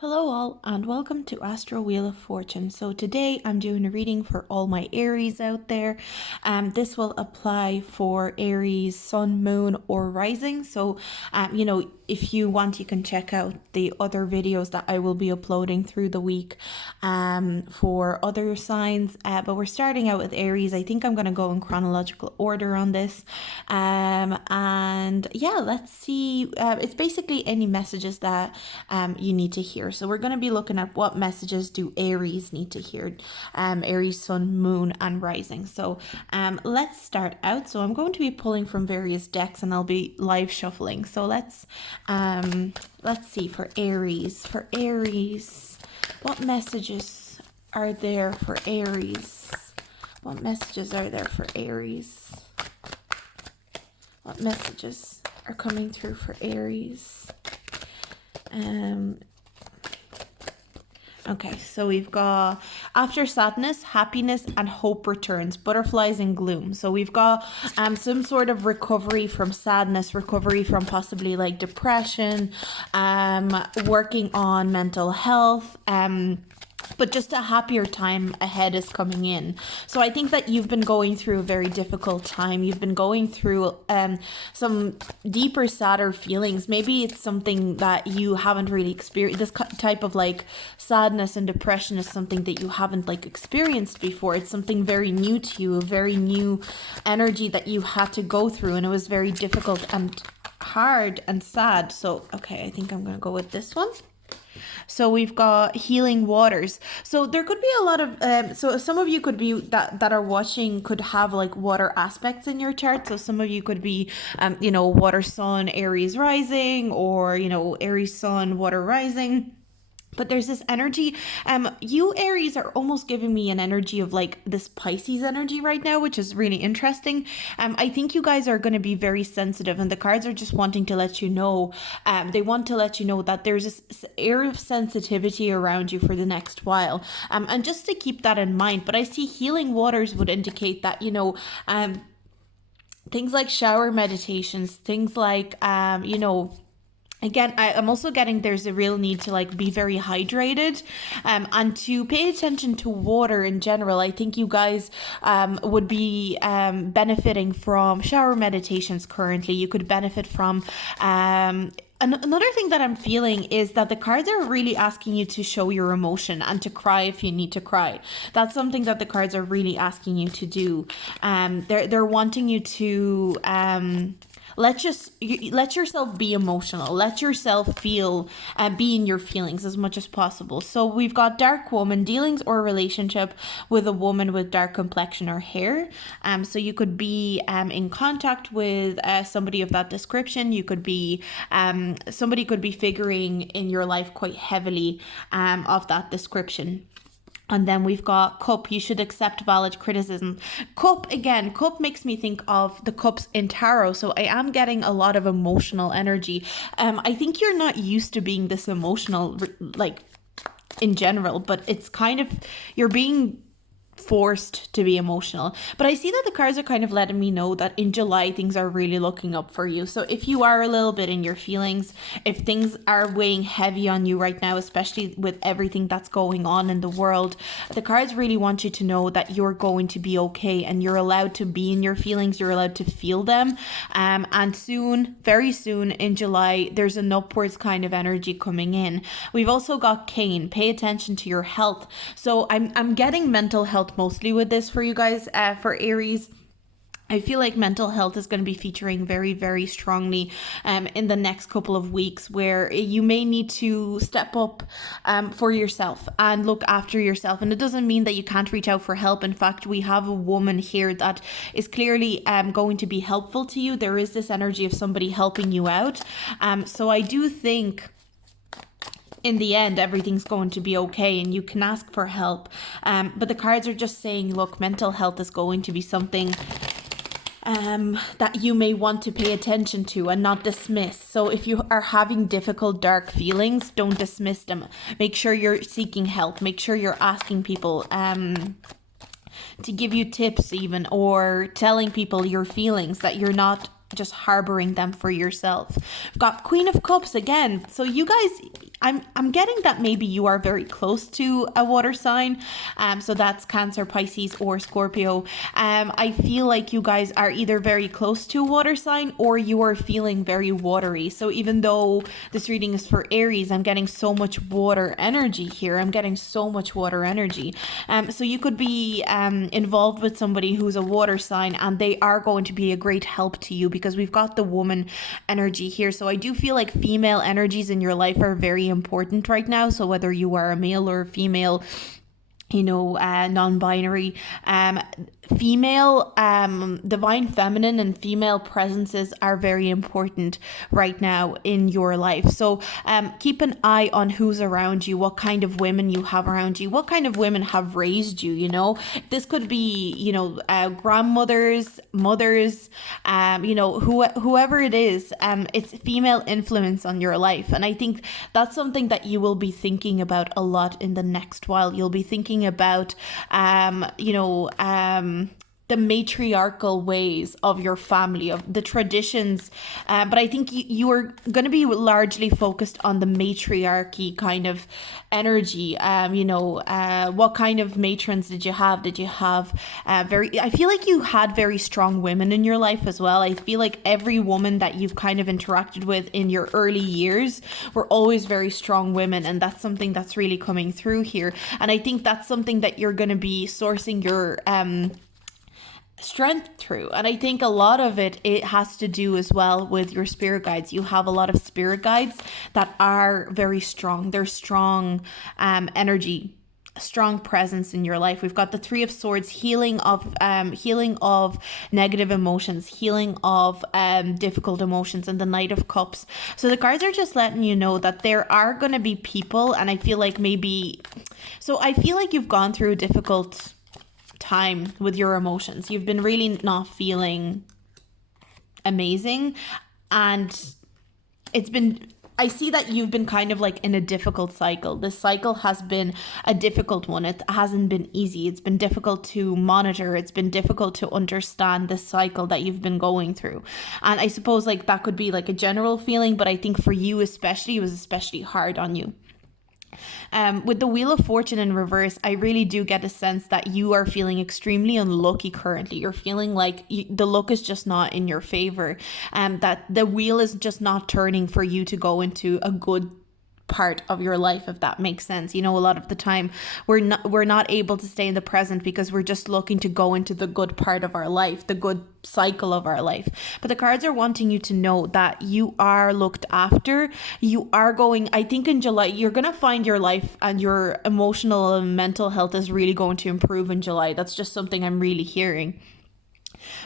Hello all and welcome to Astro Wheel of Fortune. So today I'm doing a reading for all my Aries out there. This will apply for Aries, Sun, Moon or Rising. So if you want, you can check out the other videos that I will be uploading through the week for other signs. But we're starting out with Aries. I think I'm going to go in chronological order on this. And yeah, let's see. It's basically any messages that you need to hear. So we're going to be looking at what messages do Aries need to hear. Aries, Sun, Moon and Rising. So let's start out. So I'm going to be pulling from various decks and I'll be live shuffling. So let's see for Aries. For Aries, what messages are there for Aries? What messages are there for Aries? What messages are coming through for Aries? Okay, so we've got after sadness, happiness and hope returns, butterflies and gloom. So we've got some sort of recovery from sadness, recovery from possibly like depression, working on mental health, but just a happier time ahead is coming in. So I think that you've been going through a very difficult time. You've been going through some deeper, sadder feelings. Maybe it's something that you haven't really experienced. This type of like sadness and depression is something that you haven't like experienced before. It's something very new to you, a very new energy that you had to go through. And it was very difficult and hard and sad. So, okay, I think I'm going to go with this one. So we've got healing waters. So there could be a lot of, so some of you could be, that are watching could have like water aspects in your chart. So some of you could be, water sun, Aries rising, or, Aries sun, water rising. But there's this energy, you Aries are almost giving me an energy of like this Pisces energy right now, which is really interesting. I think you guys are going to be very sensitive and the cards are just wanting to let you know, they want to let you know that there's this air of sensitivity around you for the next while. And just to keep that in mind, but I see healing waters would indicate that, things like shower meditations, things like, Again, I'm also getting there's a real need to like be very hydrated and to pay attention to water in general. I think you guys would be benefiting from shower meditations currently. You could benefit from another thing that I'm feeling is that the cards are really asking you to show your emotion and to cry if you need to cry. That's something that the cards are really asking you to do. They're wanting you to let yourself be emotional. Let yourself feel, be in your feelings as much as possible. So we've got dark woman, dealings or relationship with a woman with dark complexion or hair. So you could be in contact with somebody of that description. You could be, somebody could be figuring in your life quite heavily of that description. And then we've got cup, you should accept valid criticism. Cup, again, cup makes me think of the cups in tarot. So I am getting a lot of emotional energy. I think you're not used to being this emotional, like in general, but it's kind of, you're being forced to be emotional. But I see that the cards are kind of letting me know that in July things are really looking up for you. So if you are a little bit in your feelings, if things are weighing heavy on you right now, especially with everything that's going on in the world, the cards really want you to know that you're going to be okay and you're allowed to be in your feelings, you're allowed to feel them. And soon, very soon in July, there's an upwards kind of energy coming in. We've also got Cain, pay attention to your health. So I'm getting mental health mostly with this for you guys, for Aries. I feel like mental health is going to be featuring very, very strongly in the next couple of weeks, where you may need to step up for yourself and look after yourself. And it doesn't mean that you can't reach out for help. In fact, we have a woman here that is clearly going to be helpful to you. There is this energy of somebody helping you out. So I do think in the end, everything's going to be okay and you can ask for help. But the cards are just saying, look, mental health is going to be something that you may want to pay attention to and not dismiss. So if you are having difficult, dark feelings, don't dismiss them. Make sure you're seeking help. Make sure you're asking people to give you tips even, or telling people your feelings, that you're not just harboring them for yourself. I've got Queen of Cups again. So you guys, I'm getting that maybe you are very close to a water sign. So that's Cancer, Pisces, or Scorpio. I feel like you guys are either very close to a water sign or you are feeling very watery. So even though this reading is for Aries, I'm getting so much water energy here. I'm getting so much water energy. So you could be involved with somebody who's a water sign, and they are going to be a great help to you because we've got the woman energy here. So I do feel like female energies in your life are very important right now. So whether you are a male or a female, non-binary, female, divine feminine and female presences are very important right now in your life. So keep an eye on who's around you, what kind of women you have around you, what kind of women have raised you. This could be grandmothers, mothers, whoever it is. It's female influence on your life, and I think that's something that you will be thinking about a lot in the next while. You'll be thinking about the matriarchal ways of your family, of the traditions. But I think you are going to be largely focused on the matriarchy kind of energy. What kind of matrons did you have? Did you have I feel like you had very strong women in your life as well. I feel like every woman that you've kind of interacted with in your early years were always very strong women. And that's something that's really coming through here. And I think that's something that you're going to be sourcing your strength through. And I think a lot of it has to do as well with your spirit guides. You have a lot of spirit guides that are very strong. They're strong energy, strong presence in your life. We've got the Three of Swords, healing of negative emotions, healing of difficult emotions, and the Knight of Cups. So the cards are just letting you know that there are going to be people, and I feel like you've gone through a difficult time with your emotions. You've been really not feeling amazing, and I see that you've been kind of like in a difficult cycle. This cycle has been a difficult one. It hasn't been easy. It's been difficult to monitor. It's been difficult to understand the cycle that you've been going through. And I suppose like that could be like a general feeling, but I think for you especially, it was especially hard on you. With the Wheel of Fortune in reverse, I really do get a sense that you are feeling extremely unlucky currently. You're feeling like the luck is just not in your favor, that the wheel is just not turning for you to go into a good part of your life, if that makes sense. A lot of the time we're not able to stay in the present because we're just looking to go into the good part of our life, the good cycle of our life. But the cards are wanting you to know that you are looked after. I think in July you're going to find your life and your emotional and mental health is really going to improve in July. That's just something I'm really hearing.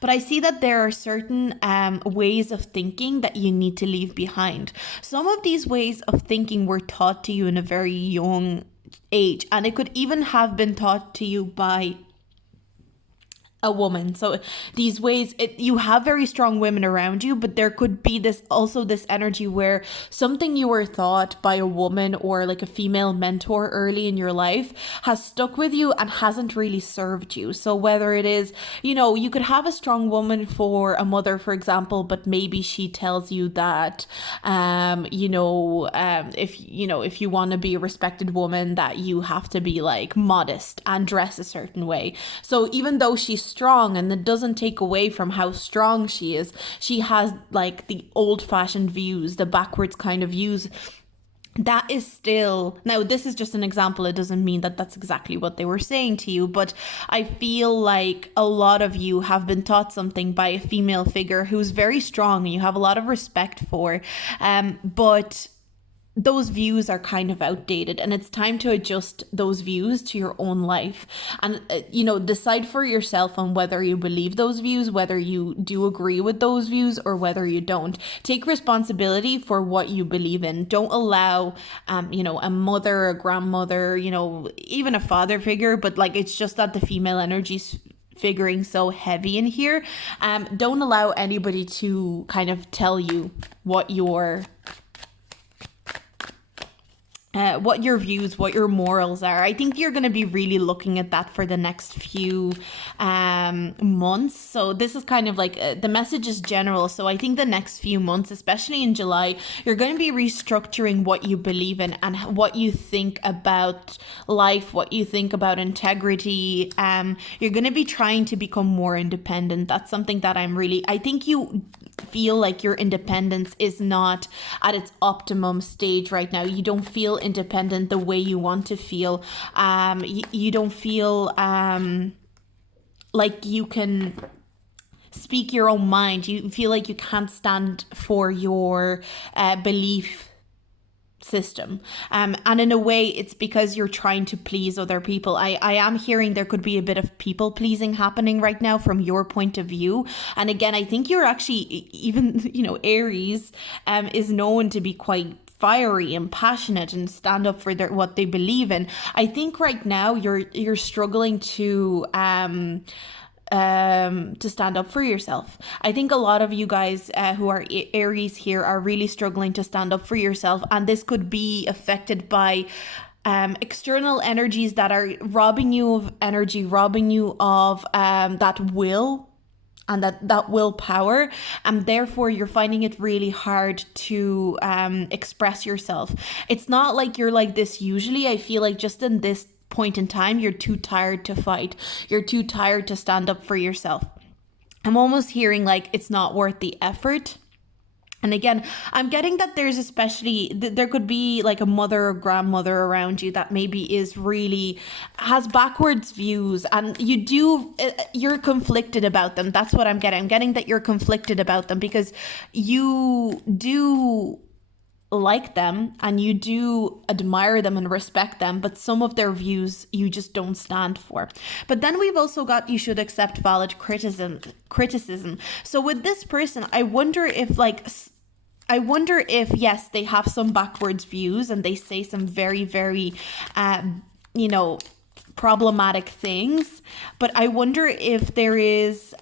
But I see that there are certain ways of thinking that you need to leave behind. Some of these ways of thinking were taught to you in a very young age, and it could even have been taught to you by a woman. So these ways, you have very strong women around you, but there could be this energy where something you were taught by a woman or like a female mentor early in your life has stuck with you and hasn't really served you. So whether it is, you could have a strong woman for a mother, for example, but maybe she tells you that, if you want to be a respected woman, that you have to be like modest and dress a certain way. So even though she's strong, and it doesn't take away from how strong she is, she has like the old-fashioned views, the backwards kind of views. That is still, now this is just an example, it doesn't mean that that's exactly what they were saying to you, but I feel like a lot of you have been taught something by a female figure who's very strong and you have a lot of respect for, but those views are kind of outdated, and it's time to adjust those views to your own life and decide for yourself on whether you believe those views, whether you do agree with those views, or whether you don't. Take responsibility for what you believe in. Don't allow a mother, a grandmother, even a father figure, but like it's just that the female energy's figuring so heavy in here. Don't allow anybody to kind of tell you what your what your views, what your morals are. I think you're going to be really looking at that for the next few months. So this is kind of like the message is general. So I think the next few months, especially in July, you're going to be restructuring what you believe in and what you think about life, what you think about integrity. You're going to be trying to become more independent. That's something that I think you feel like your independence is not at its optimum stage right now. You don't feel independent the way you want to feel. You don't feel like you can speak your own mind. You feel like you can't stand for your belief system, and in a way it's because you're trying to please other people. I am hearing there could be a bit of people pleasing happening right now from your point of view, and again I think you're actually, even Aries is known to be quite fiery and passionate and stand up for what they believe in. I think right now you're struggling to stand up for yourself. I think a lot of you guys who are Aries here are really struggling to stand up for yourself, and this could be affected by external energies that are robbing you of energy, robbing you of that will and that willpower, and therefore you're finding it really hard to express yourself. It's not like you're like this usually. I feel like just in this point in time, you're too tired to fight. You're too tired to stand up for yourself. I'm almost hearing like it's not worth the effort. And again, I'm getting that there's there could be like a mother or grandmother around you that maybe has backwards views, and you're conflicted about them. That's what I'm getting. I'm getting that you're conflicted about them because you do like them and you do admire them and respect them, but some of their views you just don't stand for. But then we've also got, you should accept valid criticism. So with this person, I wonder if yes, they have some backwards views and they say some very, very problematic things, but I wonder if there is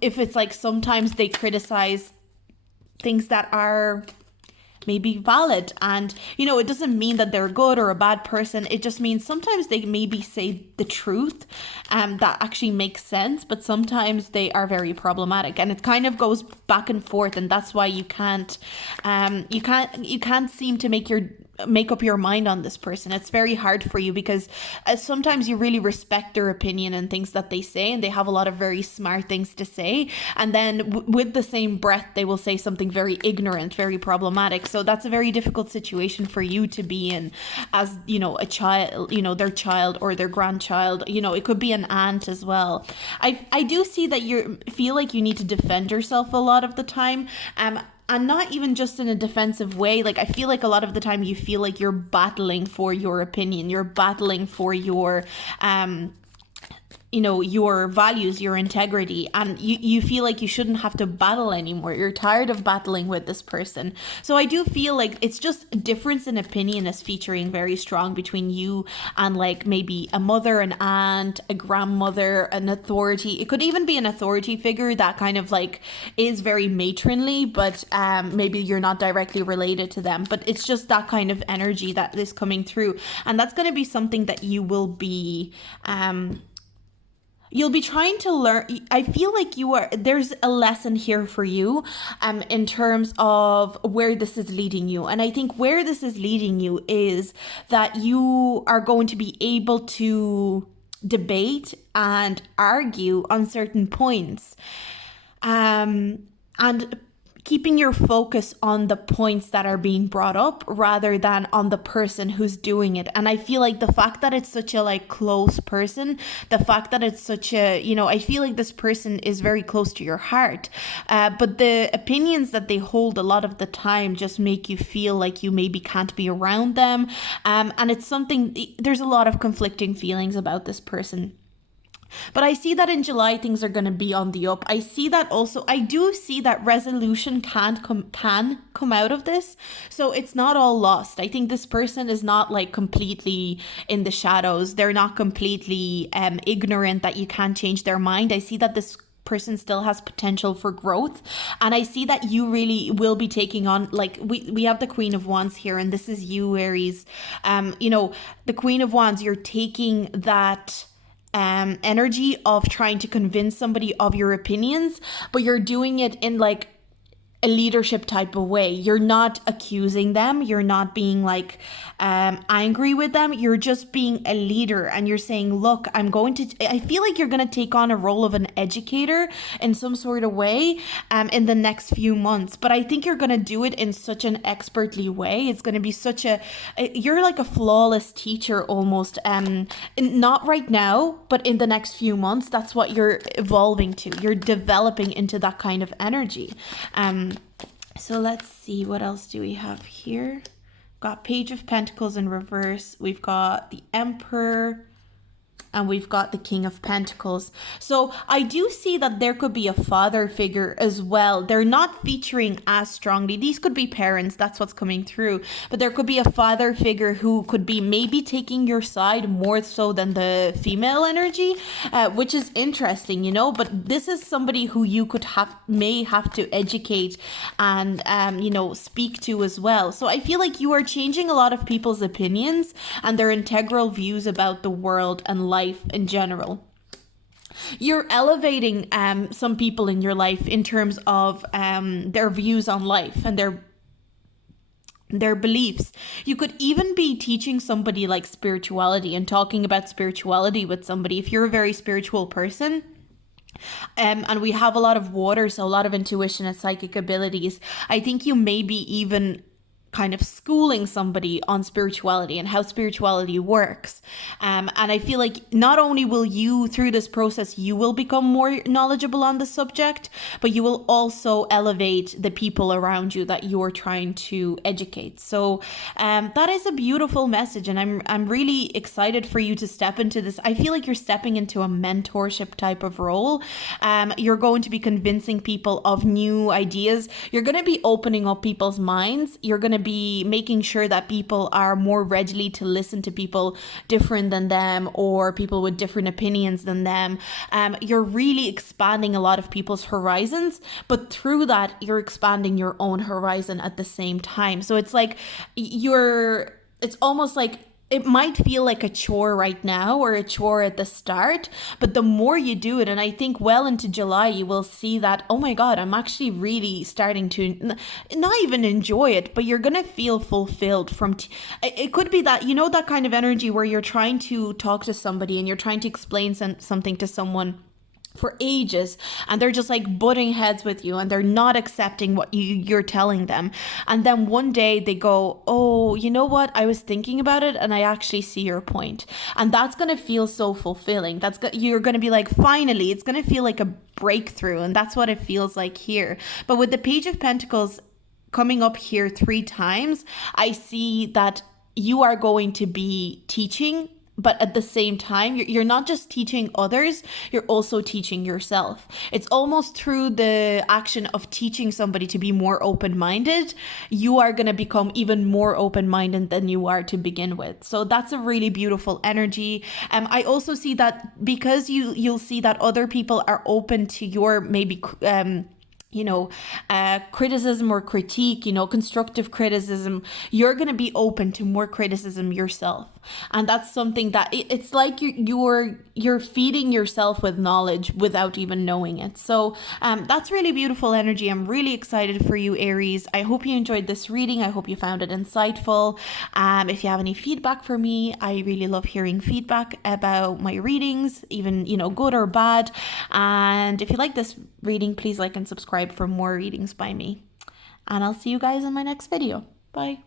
if it's like sometimes they criticize things that are maybe valid, and it doesn't mean that they're good or a bad person. It just means sometimes they maybe say the truth that actually makes sense, but sometimes they are very problematic, and it kind of goes back and forth, and that's why you can't seem to make up your mind on this person. It's very hard for you because sometimes you really respect their opinion and things that they say, and they have a lot of very smart things to say, and then with the same breath they will say something very ignorant, very problematic. So that's a very difficult situation for you to be in as a child, their child or their grandchild. It could be an aunt as well. I do see that you feel like you need to defend yourself a lot of the time, and not even just in a defensive way. Like, I feel like a lot of the time you feel like you're battling for your opinion. You're battling for your your values, your integrity, and you feel like you shouldn't have to battle anymore. You're tired of battling with this person. So I do feel like it's just a difference in opinion is featuring very strong between you and like maybe a mother, an aunt, a grandmother, an authority. It could even be an authority figure that kind of like is very matronly, but maybe you're not directly related to them, but it's just that kind of energy that is coming through, and that's going to be something that you will be you'll be trying to learn. I feel like there's a lesson here for you in terms of where this is leading you. And I think where this is leading you is that you are going to be able to debate and argue on certain points. And keeping your focus on the points that are being brought up rather than on the person who's doing it. And I feel like the fact that it's such a like close person, the fact that it's such a, I feel like this person is very close to your heart. But the opinions that they hold a lot of the time just make you feel like you maybe can't be around them. And it's something, there's a lot of conflicting feelings about this person. But I see that in July, things are going to be on the up. I see that also. I do see that resolution can come out of this. So it's not all lost. I think this person is not like completely in the shadows. They're not completely ignorant that you can't change their mind. I see that this person still has potential for growth. And I see that you really will be taking on, like, we have the Queen of Wands here, and this is you, Aries. You know, the Queen of Wands, you're taking that energy of trying to convince somebody of your opinions, but you're doing it in like a leadership type of way. You're not accusing them. You're not being like angry with them. You're just being a leader, and you're saying, look, I feel like you're going to take on a role of an educator in some sort of way in the next few months. But I think you're going to do it in such an expertly way. It's going to be you're like a flawless teacher almost. Not right now, but in the next few months, that's what you're evolving to. You're developing into that kind of energy. So let's see, what else do we have here? Got Page of Pentacles in reverse. We've got the Emperor, and we've got the King of Pentacles. So I do see that there could be a father figure as well. They're not featuring as strongly. These could be parents, that's what's coming through. But there could be a father figure who could be maybe taking your side more so than the female energy, which is interesting, you know. But this is somebody who you may have to educate and, you know, speak to as well. So I feel like you are changing a lot of people's opinions and their integral views about the world and life in general. You're elevating some people in your life in terms of their views on life and their beliefs. You could even be teaching somebody like spirituality and talking about spirituality with somebody if you're a very spiritual person. And we have a lot of water, so a lot of intuition and psychic abilities. I think you may be even kind of schooling somebody on spirituality and how spirituality works. And I feel like not only will you, through this process, you will become more knowledgeable on the subject, but you will also elevate the people around you that you're trying to educate. So that is a beautiful message, and I'm really excited for you to step into this. I feel like you're stepping into a mentorship type of role. You're going to be convincing people of new ideas. You're going to be opening up people's minds. You're going to be making sure that people are more readily to listen to people different than them or people with different opinions than them. You're really expanding a lot of people's horizons, but through that, you're expanding your own horizon at the same time. So it's like it's almost like it might feel like a chore right now or a chore at the start, but the more you do it, and I think well into July, you will see that, oh my God, I'm actually really starting to not even enjoy it, but you're going to feel fulfilled from, it could be that, you know, that kind of energy where you're trying to talk to somebody and you're trying to explain something to someone for ages, and they're just like butting heads with you and they're not accepting what you're telling them. And then one day they go, oh, you know what? I was thinking about it and I actually see your point. And that's going to feel so fulfilling. You're going to be like, finally, it's going to feel like a breakthrough. And that's what it feels like here. But with the Page of Pentacles coming up here 3 times, I see that you are going to be teaching, but at the same time, you're not just teaching others, you're also teaching yourself. It's almost through the action of teaching somebody to be more open-minded, you are going to become even more open-minded than you are to begin with. So that's a really beautiful energy. I also see that because you'll see that other people are open to your maybe criticism or critique, constructive criticism, you're going to be open to more criticism yourself. And that's something that it's like you're feeding yourself with knowledge without even knowing it. So that's really beautiful energy. I'm really excited for you, Aries. I hope you enjoyed this reading. I hope you found it insightful. If you have any feedback for me, I really love hearing feedback about my readings, even, good or bad. And if you like this reading, please like and subscribe for more readings by me. And I'll see you guys in my next video. Bye.